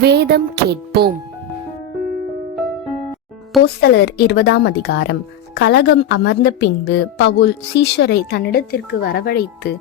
வேதம் கேட்போம். போஸ்தலர் இருபதாம் அதிகாரம். கலகம் அமர்ந்த பின்பு பவுல் சீஷரை தன்னிடத்திற்கு வரவழைத்து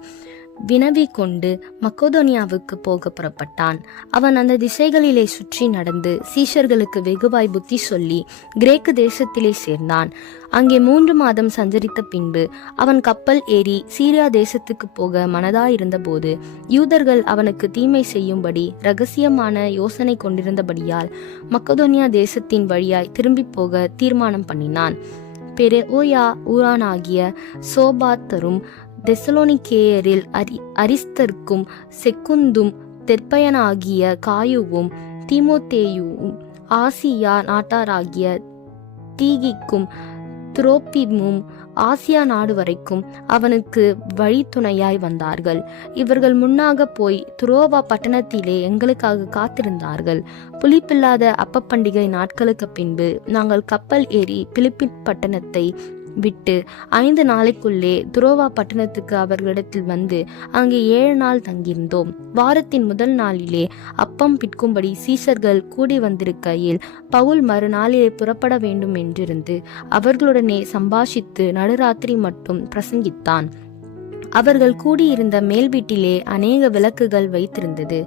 வினவி கொண்டு மக்கோதோனியாவுக்கு போக புறப்பட்டான். அவன் அந்த திசைகளிலே சுற்றி நடந்து சீஷர்களுக்கு வெகுவாய் புத்தி சொல்லி கிரேக்கு தேசத்திலே சேர்ந்தான். அங்கே மூன்று மாதம் சஞ்சரித்த பின்பு அவன் கப்பல் ஏறி சீரியா தேசத்துக்கு போக மனதாயிருந்தபோது யூதர்கள் அவனுக்கு தீமை செய்யும்படி ரகசியமான யோசனை கொண்டிருந்தபடியால் மக்கதோனியா தேசத்தின் வழியாய் திரும்பி போக தீர்மானம் பண்ணினான். பெரெஓயா ஊரானாகிய சோபாத்தரும் தெசலோனிக்கேயரில் அரி அரிஸ்தர்க்கும் செக்குந்தும் தெற்பயனாகிய காயுவும் தீமோத்தேயுவும் ஆசியா நாட்டாராகிய தீகிக்கும் துரோப்பிமும் ஆசியா நாடு வரைக்கும் அவனுக்கு வழித்துணையாய் வந்தார்கள். இவர்கள் முன்னாக போய் துரோவா பட்டணத்திலே எங்களுக்காக காத்திருந்தார்கள். புளிப்பில்லாத அப்ப பண்டிகை நாட்களுக்கு பின்பு நாங்கள் கப்பல் ஏறி பிலிப்பின் பட்டணத்தை விட்டு ஐந்து நாளைக்குள்ளே துரோவா பட்டணத்துக்கு அவர்களிடத்தில் வந்து அங்கே ஏழு நாள் தங்கியிருந்தோம். வாரத்தின் முதல் நாளிலே அப்பம் பிற்கும்படி சீசர்கள் கூடி வந்திருக்கையில் பவுல் மறுநாளிலே புறப்பட வேண்டும் என்றிருந்து அவர்களுடனே சம்பாஷித்து நடுராத்திரி மட்டும் பிரசங்கித்தான். அவர்கள் கூடியிருந்த மேல் வீட்டிலே அநேக விளக்குகள் வைத்திருந்தது.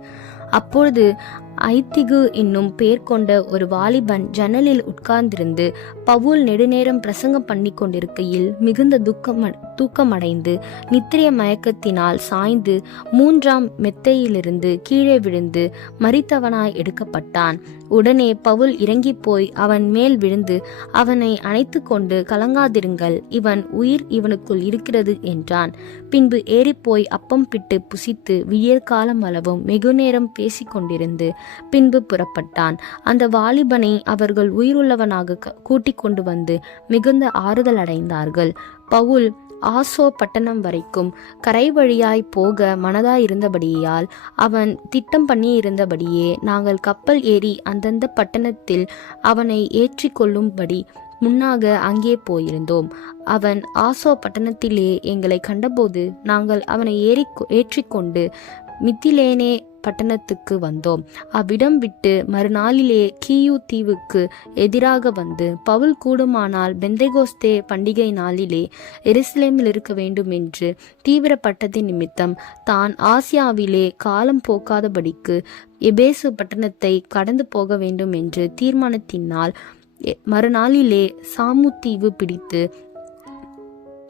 அப்பொழுது ஐத்திகு என்னும் பேர் கொண்ட ஒரு வாலிபன் ஜன்னலில் உட்கார்ந்திருந்து பவுல் நெடுநேரம் பிரசங்கம் பண்ணி கொண்டிருக்கையில் மிகுந்த துக்கம் தூக்கமடைந்து நித்திரிய மயக்கத்தினால் சாய்ந்து மூன்றாம் மெத்தையிலிருந்து கீழே விழுந்து மறித்தவனாய் எடுக்கப்பட்டான். உடனே பவுல் இறங்கி போய் அவன் மேல் விழுந்து அவனை அணைத்து கொண்டு கலங்காதிருங்கள் இவன் உயிர் இவனுக்குள் இருக்கிறது என்றான். பின்பு ஏறிப்போய் அப்பம் பிட்டு புசித்து விடியற்காலம் அளவும் வெகுநேரம் பேசிக் கொண்டிருந்து பின்பு புறப்பட்டான். அந்த வாலிபனை அவர்கள் உயிருள்ளவனாக கூட்டிக் கொண்டு வந்து மிகுந்த ஆறுதல் அடைந்தார்கள். பவுல் ஆசோ பட்டணம் வரைக்கும் கரை வழியாய் போக மனதாயிருந்தபடியால் அவன் திட்டம் பண்ணி இருந்தபடியே நாங்கள் கப்பல் ஏறி அந்தந்த பட்டணத்தில் அவனை ஏற்றி கொள்ளும்படி முன்னாக அங்கே போயிருந்தோம். அவன் ஆசோ பட்டணத்திலே எங்களை கண்டபோது நாங்கள் அவனை ஏறி ஏற்றிக்கொண்டு மித்திலேனே பட்டணத்துக்கு வந்தோம். அவ்விடம் விட்டு மறுநாளிலே கீயு தீவுக்கு எதிராக வந்து பவுல் கூடுமானால் பெந்தைகோஸ்தே பண்டிகை நாளிலே எருசலேமில் இருக்க வேண்டும் என்று தீவிரப்பட்டது நிமித்தம் தான் ஆசியாவிலே காலம் போக்காதபடிக்கு எபேசு பட்டணத்தை கடந்து போக வேண்டும் என்று தீர்மானத்தினால் எ- மறுநாளிலே சாமுத்தீவு பிடித்து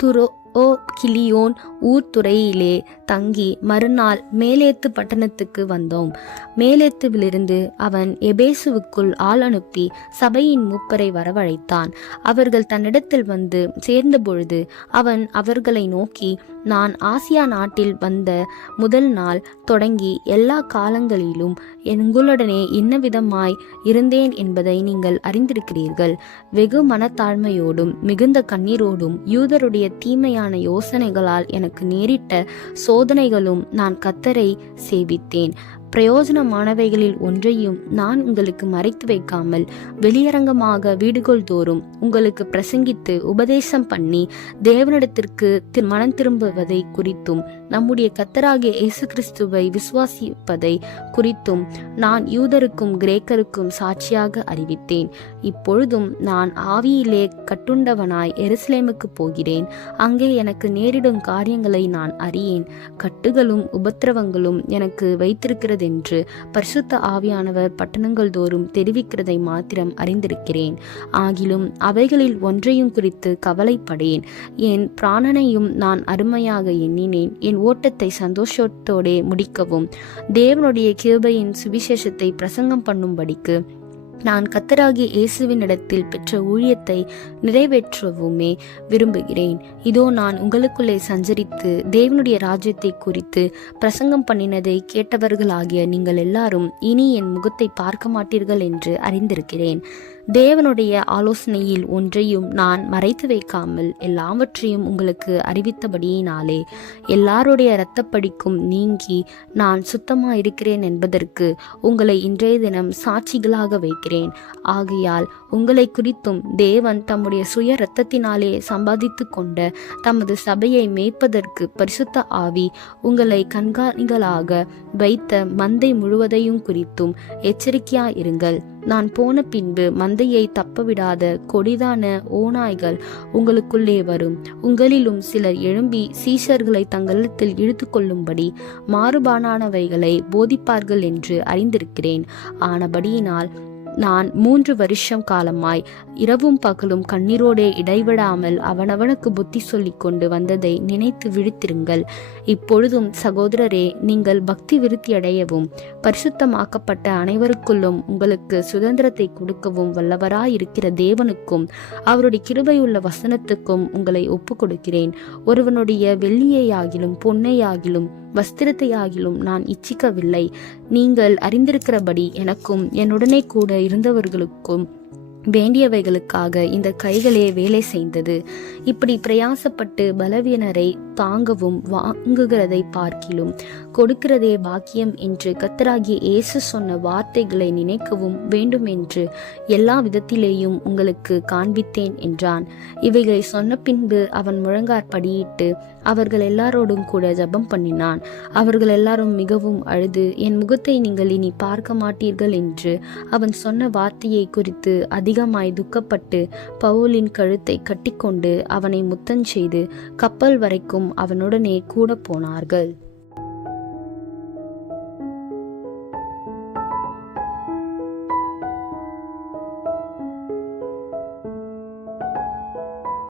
துரோ ஓ கிளியோன் ஊர் துறையிலே தங்கி மறுநாள் மேலேத்து பட்டணத்துக்கு வந்தோம். மேலேத்துவிலிருந்து அவன் எபேசுவுக்குள் ஆள் அனுப்பி சபையின் மூப்பரை வரவழைத்தான். அவர்கள் தன்னிடத்தில் வந்து சேர்ந்தபொழுது அவன் அவர்களை நோக்கி நான் ஆசியா நாட்டில் வந்த முதல் நாள் தொடங்கி எல்லா காலங்களிலும் எங்களுடனே இன்னவிதமாய் இருந்தேன் என்பதை நீங்கள் அறிந்திருக்கிறீர்கள். வெகு மனத்தாழ்மையோடும் மிகுந்த கண்ணீரோடும் யூதருடைய தீமையான யோசனைகளால் எனக்கு நேரிட்ட சோ சோதனைகளும் நான் கத்தரை சேவித்தேன். பிரயோஜனமானவைகளில் ஒன்றையும் நான் உங்களுக்கு மறைத்து வைக்காமல் வெளியரங்கமாக வீடுகள் தோறும் உங்களுக்கு பிரசங்கித்து உபதேசம் பண்ணி தேவனிடத்திற்கு தி- மனம் திரும்புவதை குறித்தும் நம்முடைய கத்தராகிய இயேசு கிறிஸ்துவை விசுவாசிப்பதை குறித்தும் நான் யூதருக்கும் கிரேக்கருக்கும் சாட்சியாக அறிவித்தேன். இப்பொழுதும் நான் ஆவியிலே கட்டுண்டவனாய் எருசலேமுக்கு போகிறேன். அங்கே எனக்கு நேரிடும் காரியங்களை நான் அறியேன். கட்டுகளும் உபத்திரவங்களும் எனக்கு வைத்திருக்கிறதென்று பரிசுத்த ஆவியானவர் பட்டணங்கள் தோறும் தெரிவிக்கிறதை மாத்திரம் அறிந்திருக்கிறேன். ஆகிலும் அவைகளில் ஒன்றையும் குறித்து கவலைப்படேன். என் பிராணனையும் நான் அருமையாக எண்ணினேன். என் ஓட்டத்தை சந்தோஷத்தோடே முடிக்கவும். தேவனுடைய கிருபையின் சுவிசேஷத்தை பிரசங்கம் பண்ணும்படிக்கு நான் கத்தராகிய இயேசுவின் இடத்தில் பெற்ற ஊழியத்தை நிறைவேற்றவுமே விரும்புகிறேன். இதோ நான் உங்களுக்குள்ளே சஞ்சரித்து தேவனுடைய ராஜ்யத்தை குறித்து பிரசங்கம் பண்ணினதை கேட்டவர்களாகிய நீங்கள் எல்லாரும் இனி என் முகத்தை பார்க்க மாட்டீர்கள் என்று அறிந்திருக்கிறேன். தேவனுடைய ஆலோசனையில் ஒன்றையும் நான் மறைத்து வைக்காமல் எல்லாவற்றையும் உங்களுக்கு அறிவித்தபடியினாலே எல்லாருடைய இரத்தப்படிக்கும் நீங்கி நான் சுத்தமாக இருக்கிறேன் என்பதற்கு உங்களை இன்றைய தினம் சாட்சிகளாக வைக்கிறேன். ஆகையால் உங்களை குறித்தும் தேவன் தம்முடைய சுய இரத்தத்தினாலே சம்பாதித்து கொண்ட தமது சபையை மேய்ப்பதற்கு பரிசுத்த ஆவி உங்களை கண்காணிகளாக வைத்த மந்தை முழுவதையும் குறித்தும் எச்சரிக்கையாயிருங்கள். நான் போன பின்பு மந்தையை தப்பவிடாத கொடிதான ஓநாய்கள் உங்களுக்குள்ளே வரும். உங்களிலும் சிலர் எழும்பி சீஷர்களை தங்களிடத்தில் இழுத்து கொள்ளும்படி மாறுபாடானவைகளை போதிப்பார்கள் என்று அறிந்திருக்கிறேன். ஆனபடியினால் நான் மூன்று வருஷம் காலமாய் இரவும் பகலும் கண்ணீரோடே இடைவிடாமல் அவனவனுக்கு புத்தி சொல்லி கொண்டு வந்ததை நினைத்து விழித்திருங்கள். இப்பொழுதும் சகோதரரே நீங்கள் பக்தி விருத்தி அடையவும் பரிசுத்தமாக்கப்பட்ட அனைவருக்குள்ளும் உங்களுக்கு சுதந்திரத்தை கொடுக்கவும் வல்லவராயிருக்கிற தேவனுக்கும் அவருடைய கிருபையுள்ள வசனத்துக்கும் உங்களை ஒப்புக்கொடுக்கிறேன். ஒருவனுடைய வெள்ளியையாகிலும் பொன்னையாகிலும் வஸ்திரத்தையாகிலும் நான் இச்சிக்கவில்லை. நீங்கள் அறிந்திருக்கிறபடி எனக்கும் என்னுடனே கூட இருந்தவர்களுக்கும் வேண்டியவைகளுக்காக இந்த கைகளே வேலை செய்தது. இப்படி பிரயாசப்பட்டு பலவீனரை தாங்கவும் வாங்குகிறதை பார்க்கிலும். கொடுக்கிறதே பாக்கியம் என்று கத்தராகிய இயேசு சொன்ன வார்த்தைகளை நினைக்கவும் வேண்டும் என்று எல்லா விதத்திலேயும் உங்களுக்கு காண்பித்தேன் என்றான். இவைகளை சொன்ன பின்பு அவன் முழங்கார் படியிட்டு அவர்கள் எல்லாரோடும் கூட ஜெபம் பண்ணினான். அவர்கள் எல்லாரும் மிகவும் அழுது என் முகத்தை நீங்கள் இனி பார்க்க மாட்டீர்கள் என்று அவன் சொன்ன வார்த்தையை குறித்து அதிகமாய் துக்கப்பட்டு பவுலின் கழுத்தை கட்டிக்கொண்டு அவனை முத்தஞ்செய்து கப்பல் வரைக்கும் அவனுடனே கூட போனார்கள்.